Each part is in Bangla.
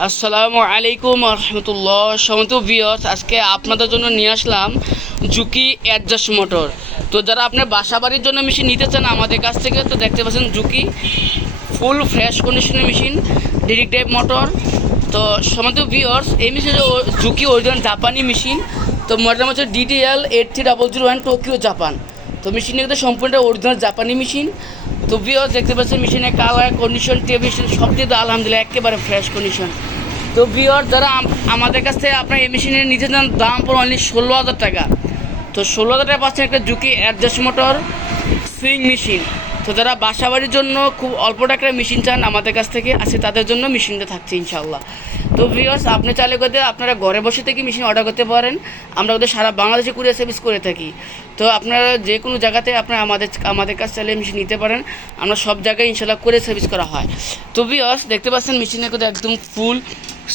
আসসালামু আলাইকুম রহমতুল্লাহ। সমস্ত ভিউয়ার্স, আজকে আপনাদের জন্য নিয়ে আসলাম জুকি অ্যাডজাস্ট মোটর। তো যারা আপনার বাসা বাড়ির জন্য মেশিন নিতে চান আমাদের কাছ থেকে, তো দেখতে পাচ্ছেন জুকি ফুল ফ্রেশ কন্ডিশনের মেশিন, ডিরেক্ট ড্রাইভ মোটর। তো সমস্ত ভিউয়ার্স, এই মেশিন জুকি অরিজিনাল জাপানি মেশিন। তো মোটর হচ্ছে DTL 8300 টোকিও জাপান। তো মেশিনটা কিন্তু সম্পূর্ণ অরিজিনাল জাপানি মেশিন। তো ভিউয়ার্স, দেখতে পাচ্ছেন মেশিনের কালার, কন্ডিশন, টেবিল সব দিয়ে তো আলহামদুলিল্লাহ একেবারে ফ্রেশ কন্ডিশন। তো ভিউয়ার্স, যারা আমাদের কাছ থেকে আপনার এই মেশিনের নিতে চান, দাম পড়ে অনলি 16,000 টাকা। তো 16,000 টাকা পাচ্ছেন একটা Juki adjust motor sewing machine. তো যারা বাসা বাড়ির জন্য খুব অল্প টাকার মেশিন চান আমাদের কাছ থেকে আছে, তাদের জন্য মেশিনটা থাকছে ইনশাল্লাহ। তো ভিউয়ার্স, আপনি চাইলে করতে আপনারা ঘরে বসে থেকে মেশিন অর্ডার করতে পারেন। আমরা ওদের সারা বাংলাদেশে কুরিয়ার সার্ভিস করে থাকি। তো আপনারা যে কোনো জায়গাতে আপনারা আমাদের কাছ চাইলে মেশিন নিতে পারেন। আমরা সব জায়গায় ইনশাল্লাহ কুরিয়ার সার্ভিস করা হয়। তো ভিউয়ার্স, দেখতে পাচ্ছেন মেশিনের কিন্তু একদম ফুল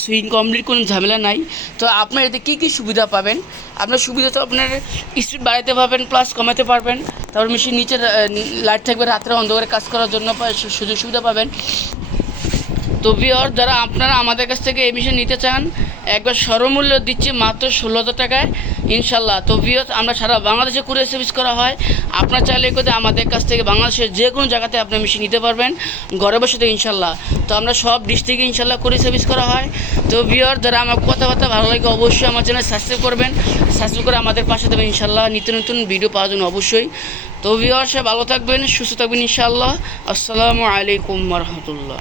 সুইং কমপ্লিট, কোনো ঝামেলা নাই। তো আপনার এতে কী কী সুবিধা পাবেন? আপনার সুবিধা তো আপনার স্পিড বাড়াতে পারবেন, প্লাস কমাতে পারবেন। তারপর মেশিন নিচে লাইট থাকবে, রাত্রে অন্ধকারে কাজ করার জন্য সুযোগ সুবিধা পাবেন। তো ভিউয়ার, যারা আপনারা আমাদের কাছ থেকে এই মেশিন নিতে চান, একবার সর্বমূল্য দিচ্ছি মাত্র 16,000 টাকায় ইনশাল্লাহ। তো ভিউয়ার, আমরা সারা বাংলাদেশে কুরিয়ার সার্ভিস করা হয়। আপনার চাইলে করে আমাদের কাছ থেকে বাংলাদেশের যে কোনো জায়গাতে আপনার মেশিন নিতে পারবেন ঘরে বসে থেকে ইনশাল্লাহ। তো আমরা সব ডিস্ট্রিক্টে ইনশাল্লাহ কুরিয়ার সার্ভিস করা হয়। তো ভিউয়ার, যারা আমার কথাবার্তা ভালো লাগে অবশ্যই আমার চ্যানেল সাবস্ক্রাইব করবেন, সাবস্ক্রাইব করে আমাদের পাশে দেবেন ইনশাল্লাহ নিত্য নতুন ভিডিও পাওয়ার জন্য অবশ্যই। তো ভিউয়ার, সব ভালো থাকবেন, সুস্থ থাকবেন ইনশাল্লাহ। আসসালামু আলাইকুম রহমতুল্লাহ।